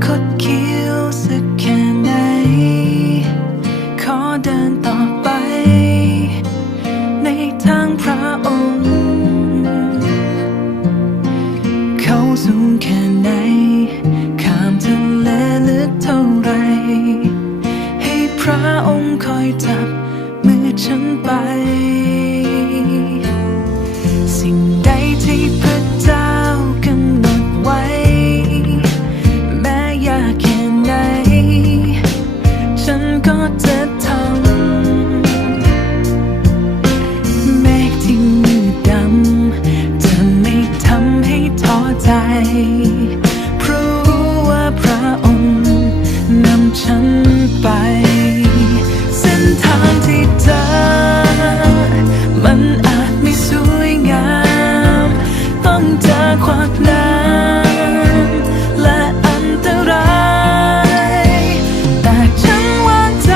cut key. เจอขวากน้ำและอันตราย แต่ฉันวางใจ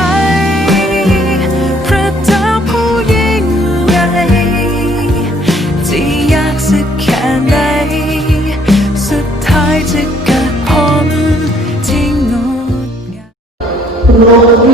พระเจ้าผู้ยิ่งใหญ่ที่ยากสักแค่ไหน สุดท้ายจะเกิดผลที่งดงาม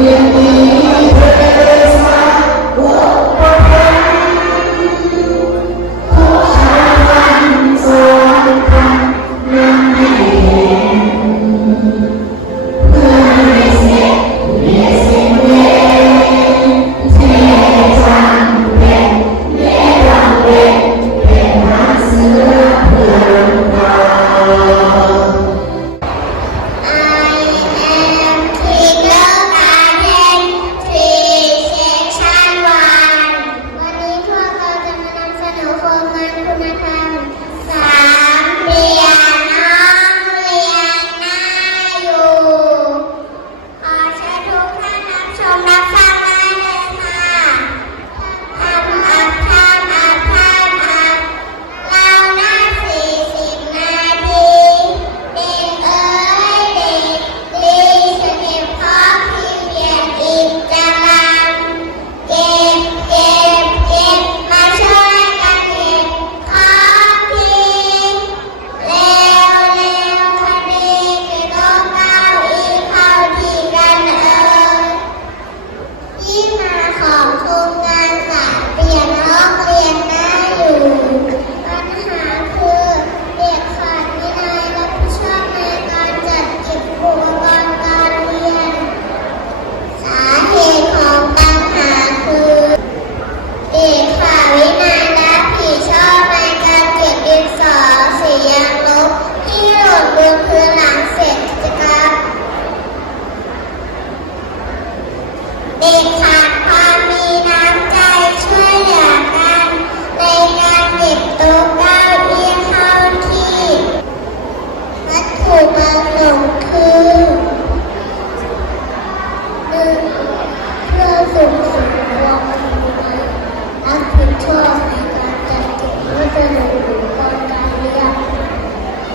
การจัดเก็บวัสดุอุปกรณ์การเรียน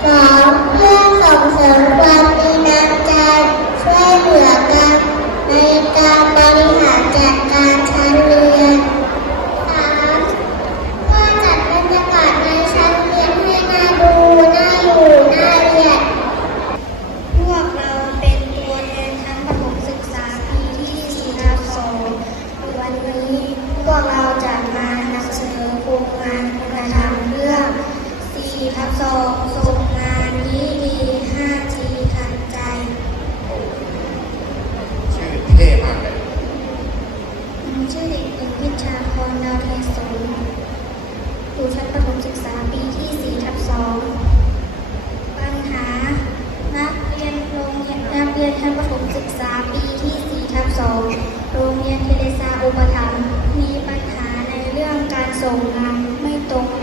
สองเพื่อส่งเสริม 4ทับ2ส่งงานนี้ดี 5G ทันใจ ชื่อเท่มากเลย ชื่อเด็กหญิงวิชาพรดาวเทศนอยู่ชั้นประถมศึกษาปีที่4ทับ2ปัญหา นักเรียนโรงเรียนนักเรียนชั้นประถมศึกษาปีที่4ทับ2โรงเรียนเทเลซาอุปถัมภ์มีปัญหาในเรื่องการส่งงานไม่ตรงเวล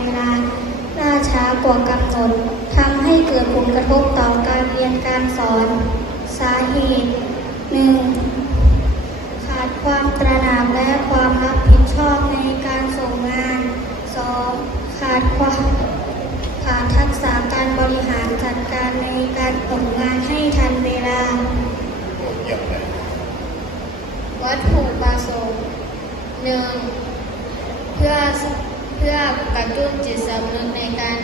าล่า ช้ากว่ากำหนดทำให้เกิดผลกระทบต่อการเรียนการสอน สาเหตุหนึ่งขาดความตระหนักและความรับผิดชอบในการส่งงาน 2. ขาดความขาดทักษะการบริหารจัดการในการส่งงานให้ทันเวลา วัตถุประสงค์หนึ่งเพื่อเพื่อกระตุ้นจิตสำนึกในการ